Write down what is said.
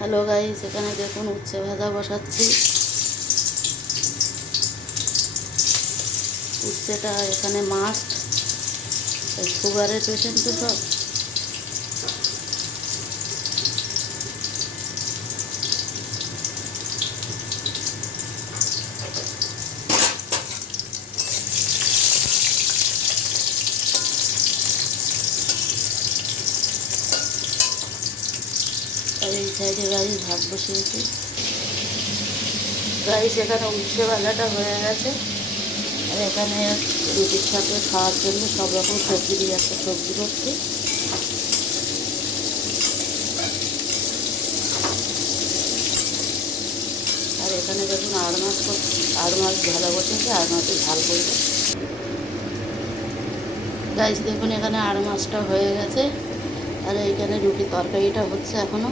Hello guys এখানে দেখুন উচ্ছে ভাজা বসাচ্ছি। উচ্ছেটা এখানে মাস্ট সুগারের পেশেন্ট তো সব। আর এই সাইডে গাড়ি ভাত বসিয়েছি। গাড়ি সেখানে উচ্ছে ভাজাটা হয়ে গেছে। আর এখানে রুটির সাথে খাওয়ার জন্য সব রকম সবজি দিয়ে একটা সবজি করছি। আর এখানে দেখুন আড় মাছ করছি আড় মাছ ভাজা বসেছে, আড় মাছের ঝাল করবে। গাইস, দেখুন এখানে আড় মাছটা হয়ে গেছে। আর রুটি তরকারিটা হচ্ছে এখনও